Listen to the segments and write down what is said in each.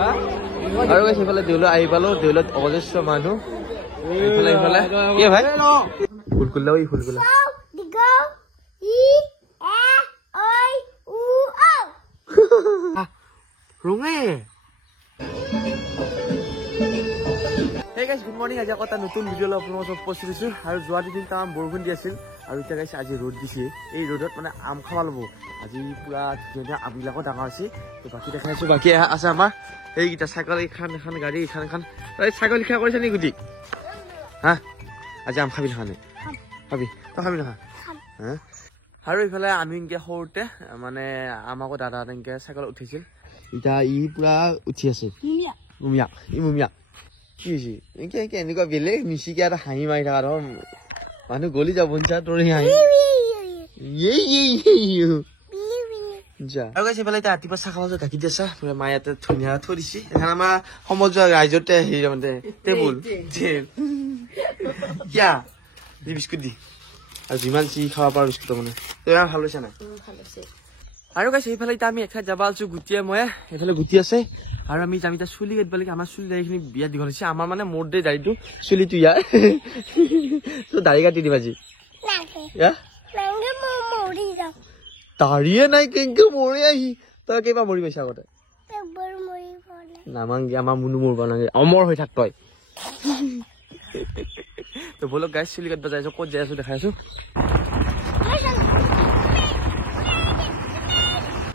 আৰু সেইফালে দেউলত আহি পালো দেউলত অজস্ৰ মানুহ এইফালে এইফালে কি ভাই ফুলকুলা ই ফুলকুলা ৰঙে Hey guys, good morning. আজি এটা নতুন ভিডিও লৈ আপোনালোকক চব উপস্থিত হৈছো আৰু যোৱা দুদিন তাম বৰষুণ দি আছিল আৰু এতিয়া গাইছে আজি ৰ'দ দিছে এই ৰ'দত মানে আম খাব ল'ব আজি পুৰা ধুনীয়া আমবিলাকো ডাঙৰ আছে তো বাকী দেখাইছো বাকী আছে আমাৰ এইকেইটা চাইকেল এখন গাড়ী এখন চাইকেল লিখা কৰিছে নি গুটি হা আজি আম খাবি নাখানে খাবি তই খাবি নাখা হা আৰু এইফালে আমি এনেকৈ সৰুতে মানে আমাকো দাদা এনেকৈ চাইকেল উঠিছিল এতিয়া ই পুৰা উঠি আছে মুমিয়া কি হৈছে এনেকুৱা বেলেগ মিচিকে এটা হাঁহি মাৰি থকা ধৰ মানুহ গলি যাব তোৰ হাঁহি আৰু গাইছে এইফালে এতিয়া ৰাতিপুৱা চাহ খাব ঢাকি দিছা মায়ে ইয়াতে ধুনীয়া থৈ দিছে এখন আমাৰ সমাজ ৰাইজতে হেৰি মানে টেবুল কিয়া দি বিস্কুট দি আৰু যিমান চি খাব পাৰ বিস্কুট মানে তই ভাল হৈছে নাই আৰু গাইছে এইফালে এতিয়া আমি এঠাইত যাব আছো গুটিয়ে মই এইফালে গুটি আছে আৰু আমি যাম এতিয়া চুলি কাটিব লাগে আমাৰ চুলি দাড়িখিনি বিয়া দীঘল হৈছে আমাৰ মানে মোৰ দে দাড়িটো চুলিটো ইয়াৰ তো দাড়ি কাটি দিবা আজি দাড়িয়ে নাই কেনেকে মৰি আহি তই কেইবাৰ মৰি পাইছা আগতে নামাংগে আমাৰ মুনু মৰিব নালাগে অমৰ হৈ থাক তই তো বলক গাইছ চুলি কাটিব যাইছো ক'ত যাই আছো দেখাই আছো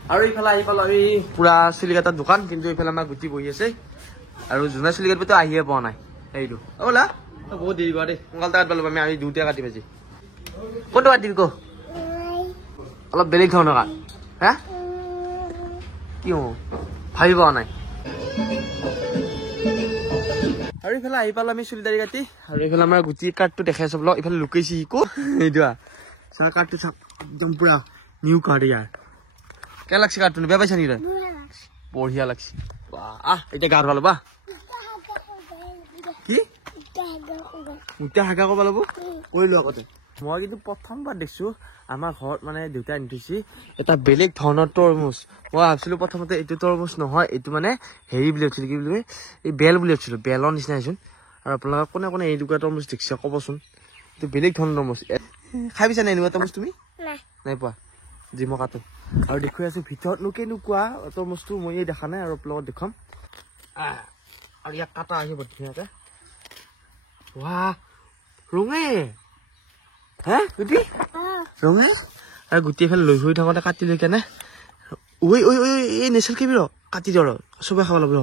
আৰু এইফালে আহি পালো আমি পুৰা চুলি কাটাৰ দোকান কিন্তু এইফালে আমাৰ গুটি বহি আছে আৰু যোনে চুলি কাটিবতো আহিয়ে পোৱা নাই এইটো ওলা বহুত দেৰি কৰা দেই সোনকালে কাটিব লাগিব আমি দুটা কাটি পাইছি ক'তো কাটিবি ক অলপ বেলেগ ধৰণৰ কাট হা কি ভাবি পোৱা নাই আৰু এইফালে আহি পালো আমি চুলি দাড়ি কাটি আৰু এইফালে আমাৰ গুটি কাঠটো দেখাই আছো বোলো এইফালে লুকাইছি কো এইটো চাহ কাঠটো চাহ একদম পুৰা নিউ কাঠ ইয়াৰ কে লাগছে কাঠটো বেয়া পাইছা নেকি বঢ়িয়া লাগছে আহ এতিয়া গা ধুবা ল'বা কি মুঠা হাগা কৰিব লাগিব কৰিলো আগতে মই কিন্তু প্ৰথমবাৰ দেখিছো আমাৰ ঘৰত মানে দেউতাই আনি থৈছে এটা বেলেগ ধৰণৰ তৰমুজ মই ভাবিছিলো প্ৰথমতে এইটো তৰমুজ নহয় এইটো মানে হেৰি বুলি ভাবিছিলো কি বুলি এই বেল বুলি ভাবিছিলো বেলৰ নিচিনা আহিছোন আৰু আপোনালোকে কোনে কোনে এনেকুৱা তৰমুজ দেখিছে ক'বচোন এইটো বেলেগ ধৰণৰ তৰমুজ খাই পিছা নে এনেকুৱা তৰমুজ তুমি নাই পোৱা যি মই কাটো আৰু দেখুৱাই আছো ভিতৰতনো কেনেকুৱা তৰমুজটো মই দেখা নাই আৰু আপোনালোকক দেখুৱাম আৰু ইয়াক কাটা আহিব ধুনীয়াকে ৱাহ ৰঙে হে গুটি ৰঙে আৰু গুটি এফালে লৈ হৈ থাকোঁতে কাটি লৈ কেনে ঐ এই নেচেল কেবি ৰ কাটি দিয় ৰ চবে খাব লাগিব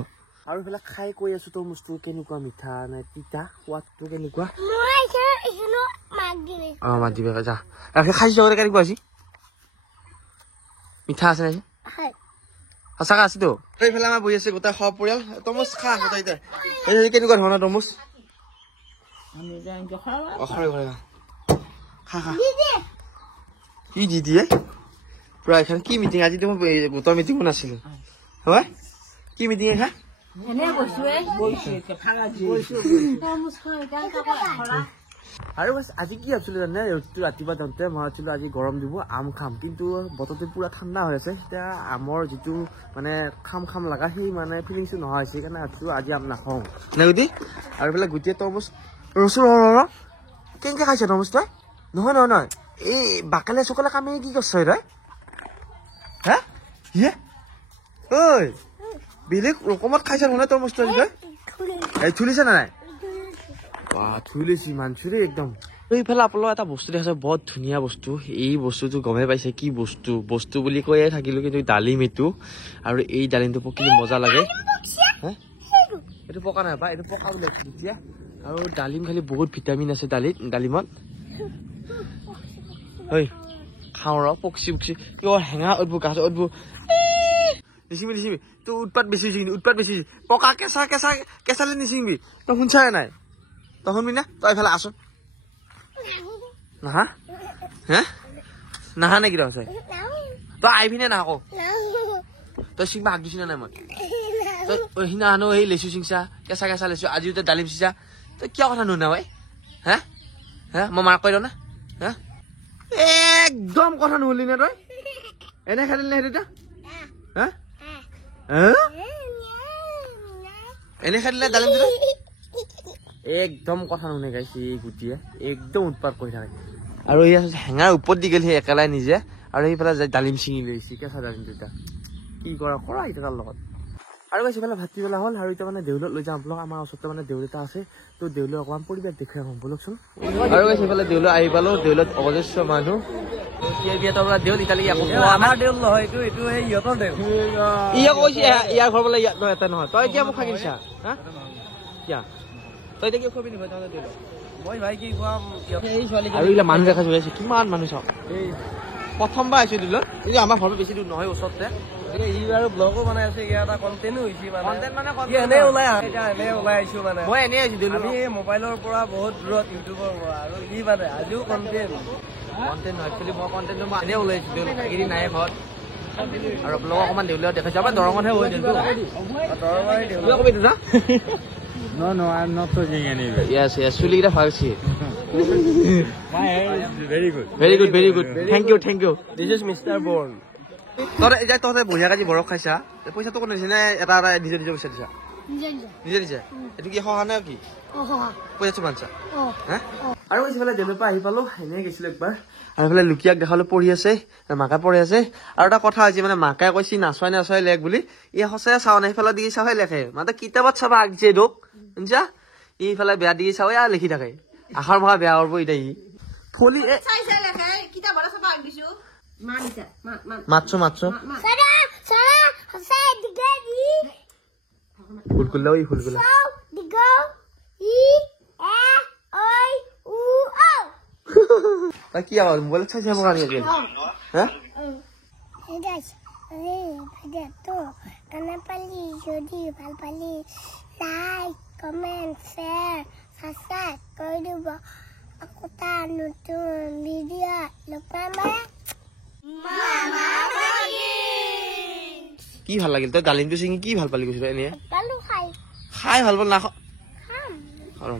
আৰু এইফালে খাই কৈ আছো তৰমুজটো কেনেকুৱা মিঠা নে তিতা সোৱাদটো কেনেকুৱা মাত দিবি যা খাইছো আগতে কেনেকুৱা আছে মিঠা আছে নাই সঁচাকৈ আছেতো এইফালে আমাৰ বহি আছে গোটেই সব পৰিয়াল তৰমুজ খা গোটেই কেনেকুৱা ধৰণৰ তৰমুজ কি দি দিয়ে পুৰা এখন কি মিটিং আজি তো গোটৰ মিটিঙো নাছিলো হয় কি মিটিং এখন আৰু আজি কি ভাবিছিলো জানে ৰ'দটো ৰাতিপুৱা যাওঁতে মই ভাবিছিলো আজি গৰম দিব আম খাম কিন্তু বতৰটো পুৰা ঠাণ্ডা হৈ আছে এতিয়া আমৰ যিটো মানে খাম লগা সেই মানে ফিলিংছটো নোহোৱা হৈছে সেইকাৰণে ভাবিছো আজি আম নাখাওঁ নে গুটি আৰু এইফালে গুটিয়ে তৰমুজ ৰচু ৰ কেনেকৈ খাইছে তৰমুজ তই নহয় এই বাকালে চকালে কামে কি কৰিছ তই হা ঐ বেলেগ ৰকমত খাইছে নহয় তৰমুজ তই এই থুলিছে নাই থুলিছে ইমান চুৰি একদম এইফালে আপোনালোক এটা বস্তু দেখাইছে বহুত ধুনীয়া বস্তু এই বস্তুটো গমেই পাইছে কি বস্তু বুলি কৈয়ে থাকিলো কিন্তু ডালিম এইটো আৰু এই ডালিমটো পকিলে মজা লাগে হা এইটো পকা নাই বা এইটো পকা বুলি এতিয়া আৰু ডালিম খালি বহুত ভিটামিন আছে ডালিমত ঐ খাওঁ ৰ পকচি হেঙা উঠবো গাছ উঠবো নিচিবি তোৰ উৎপাত বেছি হৈছে পকা কেঁচালে নিচিবি তই শুনছাই নাই তই শুনবি না তই এইফালে আছ নাহা নাহা নে কিবা হৈছে তই আহিবি নে নাহ আকৌ তই চিংবা হাক দিছি নাই মই তই সিনা আনো সেই লেচু চিংচা কেঁচা লেচু আজি ডালিম চিচা তই কিয় কথা নুশুনাও হা মই মাক কৈ দিওঁ না হা একদম কথা নুশুলি নে তই এনে খালি নে সেইটো হা এনে খাই দিলে ডালিম দিলে একদম কথা নুশুনে গাইছে এই গুটিয়ে একদম উৎপাত কৰি থাকে আৰু এই হেঙাৰ ওপৰত দি গেল সি একেলাই নিজে আৰু সেইফালে যাই ডালিম ছিঙি লৈছে কেঁচা ডালিম দুটা কি কৰা এতিয়া তাৰ লগত আৰু গাইছে এইফালে ভাত দিবলৈ হ'ল আৰু এতিয়া মানে দেউলত লৈ যাম আপোনালোক আমাৰ ওচৰতে মানে দেউল এটা আছে তো দেউলে অকণমান পৰিৱেশ দেখুৱাই আহোঁ বলকচোন আৰু গাইছে এইফালে দেউলত আহি পালো দেউলত অজস্ৰ মানুহ দেউল ইতালি আমাৰ দেউল নহয় এইটো ইহঁতৰ দেউল ইয়াক কৈছে ইয়াৰ ঘৰ বোলে ইয়াত নহয় এটা নহয় তই এতিয়া মোক খাইছা হা কিয়া তই এতিয়া কি খবি নিব তহঁতে দেউল মই ভাই কি খুৱাম আৰু এইবিলাক মানুহ দেখা চলি আছে কিমান মানুহ চাওক প্ৰথমবাৰ আহিছো দিলত এই আমাৰ ঘৰটো বেছি দূৰ নহয় ওচৰতে ই আৰু ব্লগো বনাই আছে এটা কণ্টেণ্টো হৈছে এনে ওলাই আহিছো মানে মই এনেই আহিছো আমি মোবাইলৰ পৰা বহুত দূৰত ইউটিউবৰ পৰা আৰু ই মানে আজিও কণ্টেণ্ট নহয় একচুৱেলি মই কণ্টেণ্টটো মই এনেই ওলাই আহিছো এইকেইদিন নাই ঘৰত আৰু ব্লগ অকণমান দেউলীয়া দেখাইছো আমাৰ দৰঙতহে হৈ দিনটো No, I'm not talking anyway. Yes, Sulita Farsi. My hair is very good. Very good. Thank you. This is Mr. Bourne. তহঁতে বঢ়িয়া কাজি বৰফ খাইছা পইচাটো কোনে দিছে নে এটা নিজে পইচা দিছা নিজে এইটো কি সহা নে কি পইচা চুমানছা আৰু এইফালে দেউলৰ পৰা আহি পালো এনেই গৈছিলো একবাৰ আৰু এইফালে লুকিয়াক দেখালো পঢ়ি আছে মাকে পঢ়ি আছে আৰু এটা কথা হৈছে মানে মাকে কৈছি নাচুৱাই লেখ বুলি ই সঁচাই চাওঁ নাই সেইফালে দি চাওঁহে লেখে মানে কিতাপত চাবা আগজে দোক শুনিছা ইফালে বেয়া দি চাওঁ লিখি থাকে আখৰ ভাষা বেয়া কৰিব এতিয়া ই ফলি মাতছো ফুলকুল্লা কি আবার মোবাইল চাইছে মোক আনি গেল হ্যাঁ যদি ভাল পালি লাইক কমেন্ট শেয়ার সাবস্ক্রাইব করে দিব আকৌ তাৰ নতুন ভিডিঅ' লগ পাম কি ভাল লাগিল তই ডালিমটো ছিঙি কি ভাল পালি কৈছিলি এনে পালো খাই খাই ভাল পাল না খাম আৰু